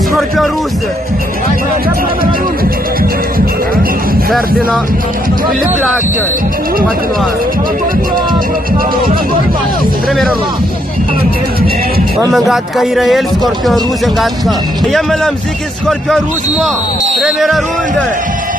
Scorpion rouge. Ferdinand. Billy Black. White noir. Primera ronda. Mangatka Irael, Scorpion rouge, Gatka. Yamalamzik, Scorpion rouge, moi. Primera ronda.